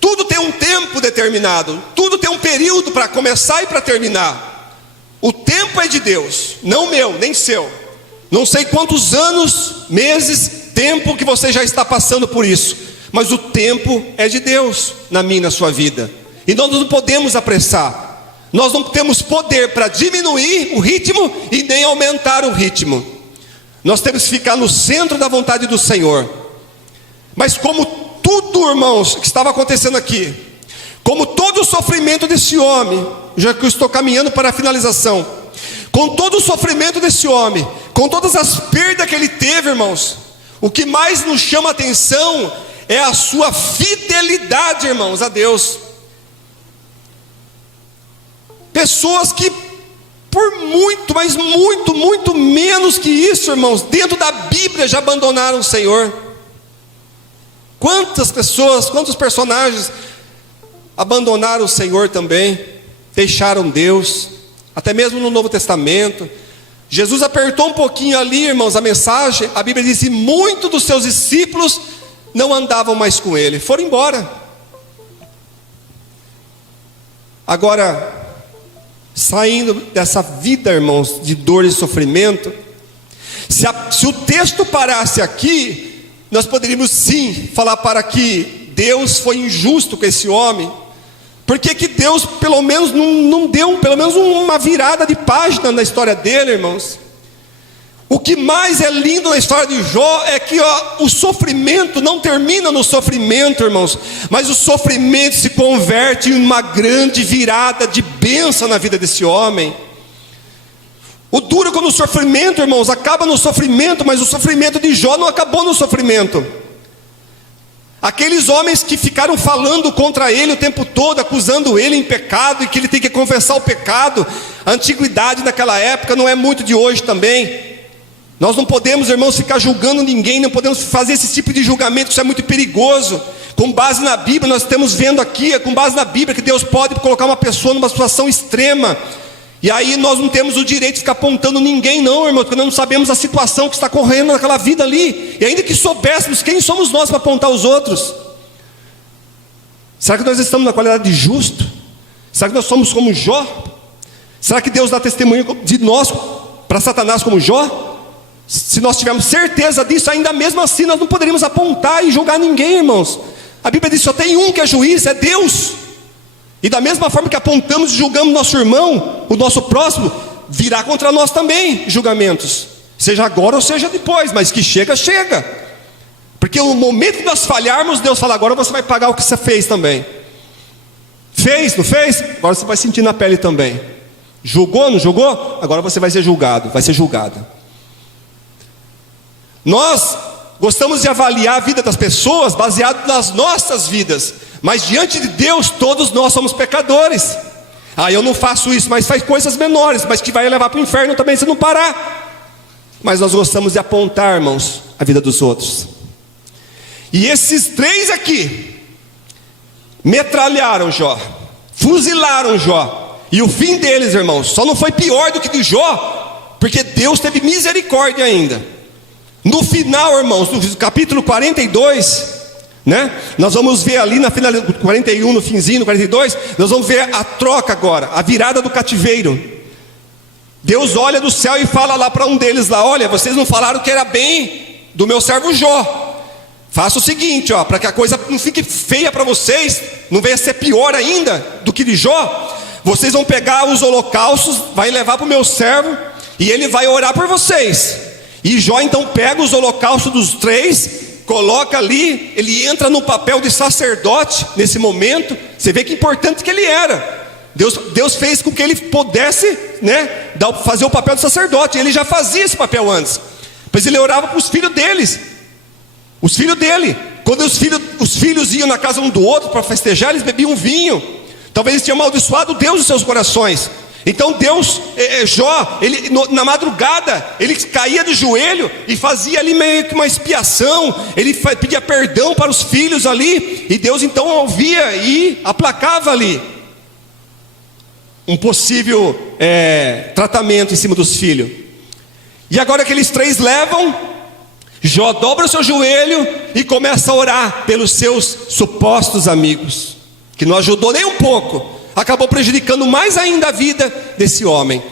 Tudo tem um tempo determinado, tudo tem um período para começar e para terminar. O tempo é de Deus, não meu, nem seu. Não sei quantos anos, meses, tempo que você já está passando por isso, mas o tempo é de Deus na minha e na sua vida, e nós não podemos apressar. Nós não temos poder para diminuir o ritmo e nem aumentar o ritmo. Nós temos que ficar no centro da vontade do Senhor. Mas como tudo, irmãos, que estava acontecendo aqui, como todo o sofrimento desse homem, já que eu estou caminhando para a finalização, com todo o sofrimento desse homem, com todas as perdas que ele teve, irmãos, o que mais nos chama a atenção é a sua fidelidade, irmãos, a Deus. Pessoas que por muito, mas muito menos que isso, irmãos, dentro da Bíblia já abandonaram o Senhor. Quantas pessoas, quantos personagens abandonaram o Senhor também, deixaram Deus, até mesmo no Novo Testamento. Jesus apertou um pouquinho ali, irmãos, a mensagem. A Bíblia diz que muitos dos seus discípulos não andavam mais com ele, foram embora. Agora, saindo dessa vida, irmãos, de dor e sofrimento, se o texto parasse aqui, nós poderíamos sim falar para que Deus foi injusto com esse homem. Por que Deus pelo menos não deu pelo menos uma virada de página na história dele, irmãos? O que mais é lindo na história de Jó é que o sofrimento não termina no sofrimento, irmãos, mas o sofrimento se converte em uma grande virada de bênção na vida desse homem. O duro quando o sofrimento, irmãos, acaba no sofrimento, mas o sofrimento de Jó não acabou no sofrimento. Aqueles homens que ficaram falando contra ele o tempo todo, acusando ele em pecado, e que ele tem que confessar o pecado. A antiguidade naquela época não é muito de hoje também. Nós não podemos, irmãos, ficar julgando ninguém, não podemos fazer esse tipo de julgamento, isso é muito perigoso. Com base na Bíblia, nós estamos vendo aqui, é com base na Bíblia que Deus pode colocar uma pessoa numa situação extrema. E aí nós não temos o direito de ficar apontando ninguém não, irmão, porque nós não sabemos a situação que está correndo naquela vida ali. E ainda que soubéssemos, quem somos nós para apontar os outros? Será que nós estamos na qualidade de justo? Será que nós somos como Jó? Será que Deus dá testemunho de nós para Satanás como Jó? Se nós tivermos certeza disso, ainda mesmo assim nós não poderíamos apontar e julgar ninguém, irmãos. A Bíblia diz que só tem um que é juiz, é Deus. E da mesma forma que apontamos e julgamos nosso irmão, o nosso próximo, virá contra nós também julgamentos, seja agora ou seja depois, mas que chega, chega. Porque no momento que nós falharmos, Deus fala, agora você vai pagar o que você fez também. Fez, não fez? Agora você vai sentir na pele também. Julgou, não julgou? Agora você vai ser julgado, vai ser julgada. Nós gostamos de avaliar a vida das pessoas baseado nas nossas vidas, mas diante de Deus todos nós somos pecadores. Eu não faço isso, mas faz coisas menores, mas que vai levar para o inferno também se não parar. Mas nós gostamos de apontar, irmãos, a vida dos outros. E esses três aqui metralharam Jó, fuzilaram Jó, e o fim deles, irmãos, só não foi pior do que de Jó, porque Deus teve misericórdia ainda. No final, irmãos, no capítulo 42, né? Nós vamos ver ali na final do 41, no finzinho, no 42, nós vamos ver a troca agora, a virada do cativeiro. Deus olha do céu e fala lá para um deles lá, olha, vocês não falaram que era bem do meu servo Jó. faça o seguinte, para que a coisa não fique feia para vocês, não venha ser pior ainda do que de Jó. Vocês vão pegar os holocaustos, vai levar para o meu servo, e ele vai orar por vocês. E Jó então pega os holocaustos dos 3, coloca ali, ele entra no papel de sacerdote nesse momento. Você vê que importante que ele era. Deus fez com que ele pudesse, fazer o papel de sacerdote. Ele já fazia esse papel antes, pois ele orava para os filhos deles, os filhos dele. Quando os filhos iam na casa um do outro para festejar, eles bebiam vinho. Talvez eles tinham amaldiçoado Deus nos seus corações. Então Deus, Jó, na madrugada, ele caía de joelho e fazia ali meio que uma expiação. Ele pedia perdão para os filhos ali, e Deus então ouvia e aplacava ali um possível tratamento em cima dos filhos. E agora aqueles 3 levam, Jó dobra o seu joelho e começa a orar pelos seus supostos amigos, que não ajudou nem um pouco, acabou prejudicando mais ainda a vida desse homem.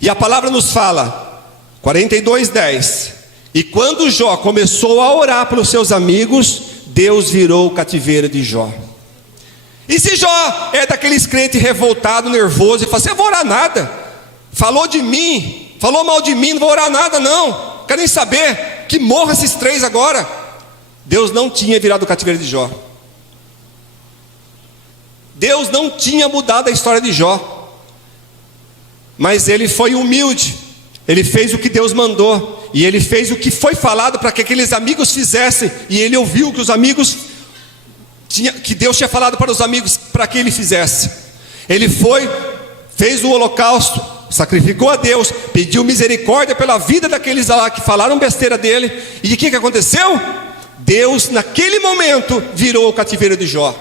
E a palavra nos fala, 42:10, e quando Jó começou a orar pelos seus amigos, Deus virou o cativeiro de Jó. E se Jó é daqueles crentes revoltados, nervoso, e fala assim: eu vou orar nada, falou de mim, falou mal de mim, não vou orar nada não, quero nem saber, que morra esses 3 agora. Deus não tinha virado o cativeiro de Jó. Deus não tinha mudado a história de Jó, mas ele foi humilde, ele fez o que Deus mandou, e ele fez o que foi falado para que aqueles amigos fizessem, e ele ouviu que os amigos que Deus tinha falado para os amigos para que ele fizesse. Ele fez o holocausto, sacrificou a Deus, pediu misericórdia pela vida daqueles lá que falaram besteira dele, e o que aconteceu? Deus naquele momento virou o cativeiro de Jó.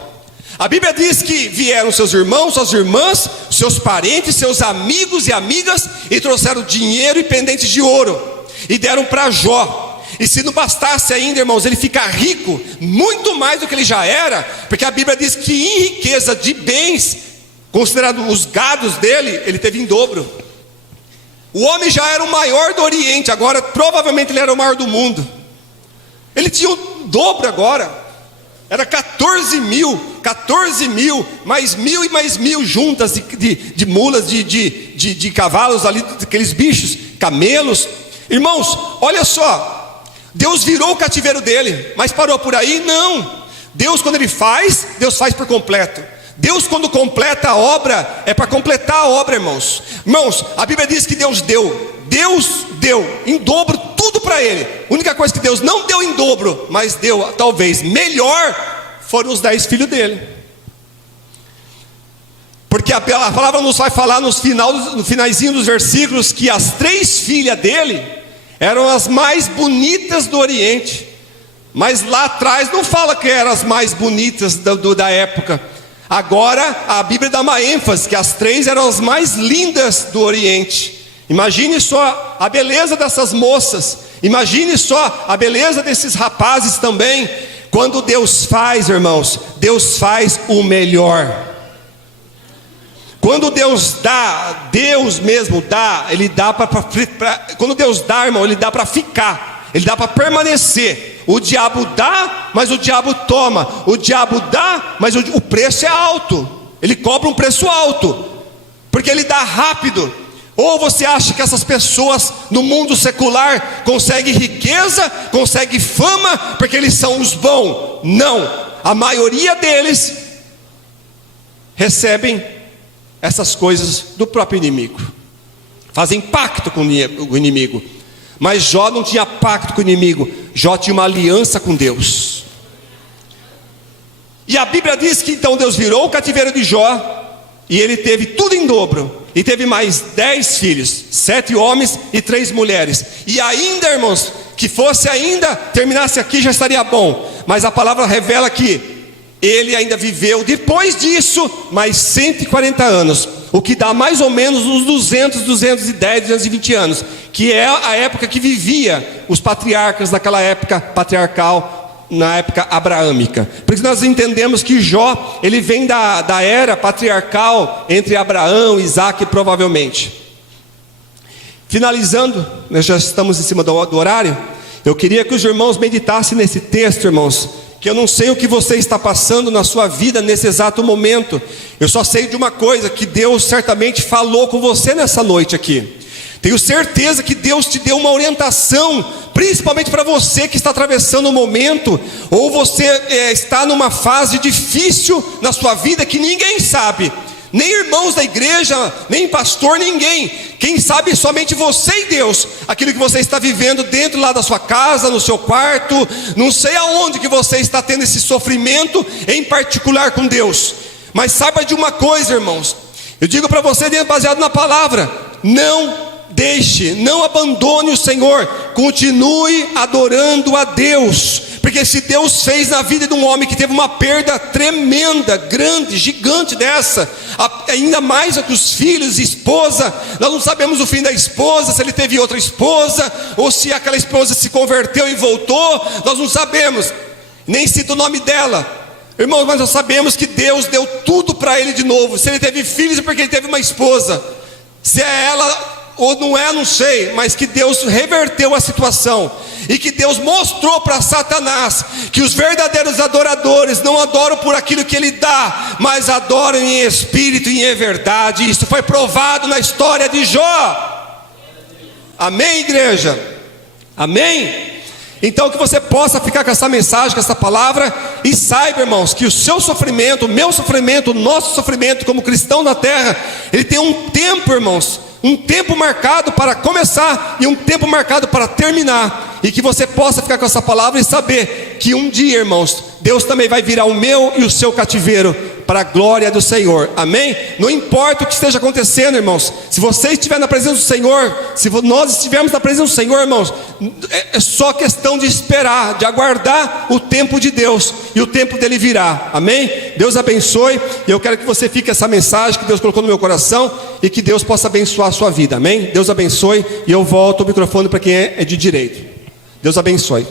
A Bíblia diz que vieram seus irmãos, suas irmãs, seus parentes, seus amigos e amigas, e trouxeram dinheiro e pendentes de ouro, e deram para Jó. E se não bastasse ainda, irmãos, ele fica rico, muito mais do que ele já era, porque a Bíblia diz que em riqueza de bens, considerado os gados dele, ele teve em dobro. O homem já era o maior do Oriente, agora provavelmente ele era o maior do mundo. Ele tinha o dobro agora. Era 14 mil, mais 1.000 e mais 1.000 juntas de mulas, de cavalos ali, daqueles bichos, camelos. Irmãos, olha só, Deus virou o cativeiro dele, mas parou por aí? Não. Deus, quando ele faz, Deus faz por completo. Deus, quando completa a obra, é para completar a obra, irmãos. Irmãos, a Bíblia diz que Deus deu em dobro tudo para ele. A única coisa que Deus não deu em dobro, mas deu talvez melhor, foram os 10 filhos dele. Porque a palavra nos vai falar no finalzinho dos versículos que as 3 filhas dele eram as mais bonitas do Oriente. Mas lá atrás não fala que eram as mais bonitas da época. Agora a Bíblia dá uma ênfase que as 3 eram as mais lindas do Oriente. Imagine só a beleza dessas moças, imagine só a beleza desses rapazes também. Quando Deus faz, irmãos, Deus faz o melhor. Quando Deus dá, Deus mesmo dá, Ele dá quando Deus dá, irmão, Ele dá para ficar, Ele dá para permanecer. O diabo dá, mas o diabo toma. O diabo dá, mas o preço é alto. Ele cobra um preço alto, porque Ele dá rápido. Ou você acha que essas pessoas no mundo secular conseguem riqueza, conseguem fama, porque eles são os bons? Não, a maioria deles recebem essas coisas do próprio inimigo, fazem pacto com o inimigo. Mas Jó não tinha pacto com o inimigo, Jó tinha uma aliança com Deus. E a Bíblia diz que então Deus virou o cativeiro de Jó, e ele teve tudo em dobro. E teve mais 10 filhos, 7 homens e 3 mulheres. E ainda, irmãos, que fosse ainda, terminasse aqui já estaria bom. Mas a palavra revela que ele ainda viveu, depois disso, mais 140 anos. O que dá mais ou menos uns 210, 220 anos. Que é a época que vivia os patriarcas daquela época patriarcal, na época abraâmica. Por isso nós entendemos que Jó, ele vem da era patriarcal entre Abraão e Isaac, provavelmente. Finalizando, nós já estamos em cima do horário. Eu queria que os irmãos meditassem nesse texto, irmãos, que eu não sei o que você está passando na sua vida nesse exato momento. Eu só sei de uma coisa, que Deus certamente falou com você nessa noite aqui. Tenho certeza que Deus te deu uma orientação, principalmente para você que está atravessando um momento, ou você está numa fase difícil na sua vida que ninguém sabe. Nem irmãos da igreja, nem pastor, ninguém. Quem sabe somente você e Deus. Aquilo que você está vivendo dentro lá da sua casa, no seu quarto. Não sei aonde que você está tendo esse sofrimento, em particular com Deus. Mas saiba de uma coisa, irmãos. Eu digo para você, baseado na palavra: não deixe, não abandone o Senhor. Continue adorando a Deus. Porque se Deus fez na vida de um homem que teve uma perda tremenda, grande, gigante dessa, ainda mais que os filhos, esposa, nós não sabemos o fim da esposa, se ele teve outra esposa, ou se aquela esposa se converteu e voltou, nós não sabemos, nem cito o nome dela, irmãos, mas nós sabemos que Deus deu tudo para ele de novo. Se ele teve filhos é porque ele teve uma esposa, se é ela ou não é, não sei, mas que Deus reverteu a situação, e que Deus mostrou para Satanás que os verdadeiros adoradores não adoram por aquilo que ele dá, mas adoram em espírito e em verdade. Isso foi provado na história de Jó. Amém, igreja? Amém? Então que você possa ficar com essa mensagem, com essa palavra, e saiba, irmãos, que o seu sofrimento, o meu sofrimento, o nosso sofrimento como cristão na terra, ele tem um tempo, irmãos, um tempo marcado para começar e um tempo marcado para terminar. E que você possa ficar com essa palavra e saber que um dia, irmãos, Deus também vai virar o meu e o seu cativeiro para a glória do Senhor. Amém? Não importa o que esteja acontecendo, irmãos, se você estiver na presença do Senhor, se nós estivermos na presença do Senhor, irmãos, é só questão de esperar, de aguardar o tempo de Deus, e o tempo dele virá. Amém? Deus abençoe. E eu quero que você fique com essa mensagem que Deus colocou no meu coração, e que Deus possa abençoar a sua vida. Amém? Deus abençoe. E eu volto o microfone para quem é de direito. Deus abençoe.